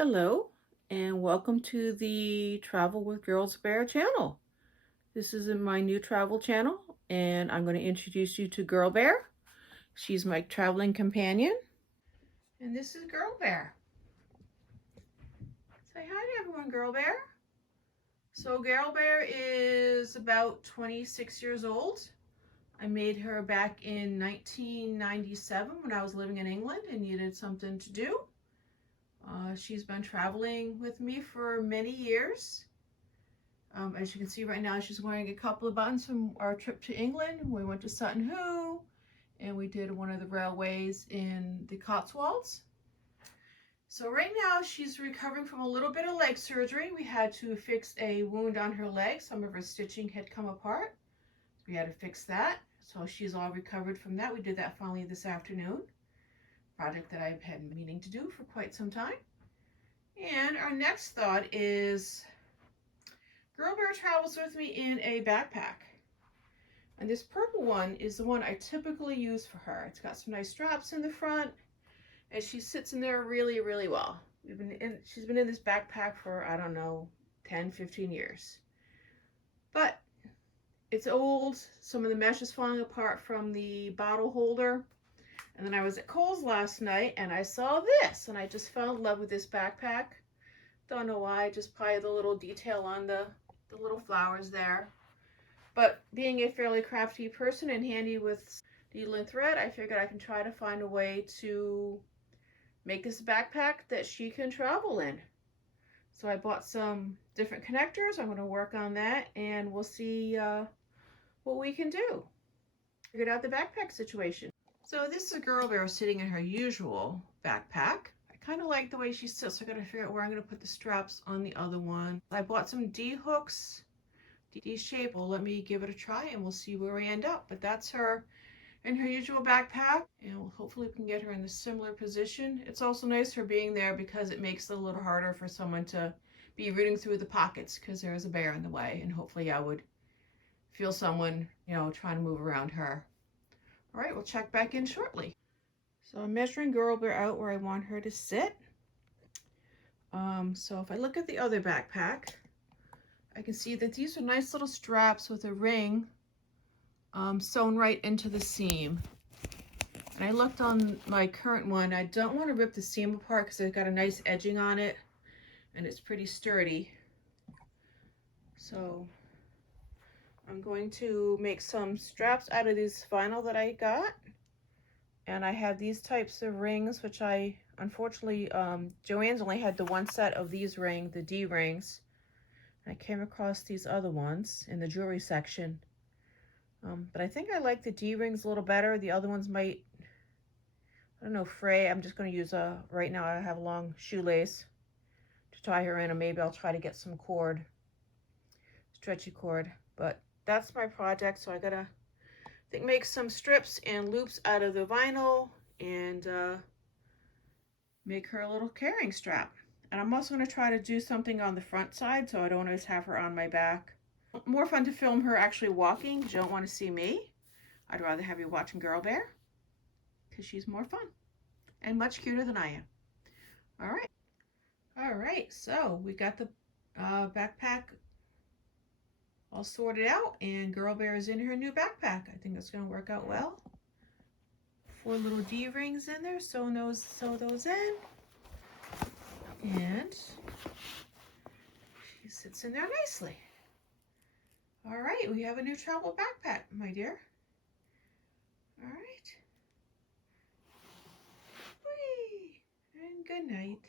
Hello, and welcome to the Travel with Girlbear channel. This is my new travel channel, and I'm going to introduce you to Girlbear. She's my traveling companion. And this is Girlbear. Say hi to everyone, Girlbear. So Girlbear is about 26 years old. I made her back in 1997 when I was living in England and needed something to do. She's been traveling with me for many years. As you can see right now, she's wearing a couple of buttons from our trip to England. We went to Sutton Hoo, and we did one of the railways in the Cotswolds. So right now, she's recovering from a little bit of leg surgery. We had to fix a wound on her leg. Some of her stitching had come apart. We had to fix that. So she's all recovered from that. We did that finally this afternoon. Project that I've had meaning to do for quite some time. And our next thought is Girlbear travels with me in a backpack. And this purple one is the one I typically use for her. It's got some nice straps in the front, and she sits in there really, really well. She's been in this backpack for, I don't know, 10, 15 years. But it's old. Some of the mesh is falling apart from the bottle holder. And then I was at Kohl's last night, and I saw this, and I just fell in love with this backpack. Don't know why, just probably the little detail on the little flowers there. But being a fairly crafty person and handy with needle and thread, I figured I can try to find a way to make this backpack that she can travel in. So I bought some different connectors. I'm going to work on that, and we'll see what we can do. Figured out the backpack situation. So this is a Girlbear sitting in her usual backpack. I kind of like the way she sits, so I got to figure out where I'm going to put the straps on the other one. I bought some D hooks, D shape. Well, let me give it a try and we'll see where we end up. But that's her in her usual backpack, and hopefully we can get her in a similar position. It's also nice her being there because it makes it a little harder for someone to be rooting through the pockets because there is a bear in the way, and hopefully I would feel someone, trying to move around her. All right, we'll check back in shortly. So I'm measuring Girlbear out where I want her to sit. So if I look at the other backpack, I can see that these are nice little straps with a ring sewn right into the seam. And I looked on my current one. I don't want to rip the seam apart because it's got a nice edging on it and it's pretty sturdy. So I'm going to make some straps out of this vinyl that I got. And I have these types of rings, which unfortunately, Joann's only had the one set of these rings, the D rings. I came across these other ones in the jewelry section. But I think I like the D rings a little better. The other ones might, I don't know, fray. I'm just going to use right now I have a long shoelace to tie her in, and maybe I'll try to get some cord, stretchy cord. But that's my project, so I gotta make some strips and loops out of the vinyl and make her a little carrying strap. And I'm also going to try to do something on the front side so I don't always have her on my back. More fun to film her actually walking. You don't want to see me. I'd rather have you watching Girlbear because she's more fun and much cuter than I am. All right, so we got the backpack all sorted out, and Girlbear is in her new backpack. I think that's going to work out well. 4 little D rings in there, sew those in, and she sits in there nicely. All right, we have a new travel backpack, my dear. All right. Whee! And good night.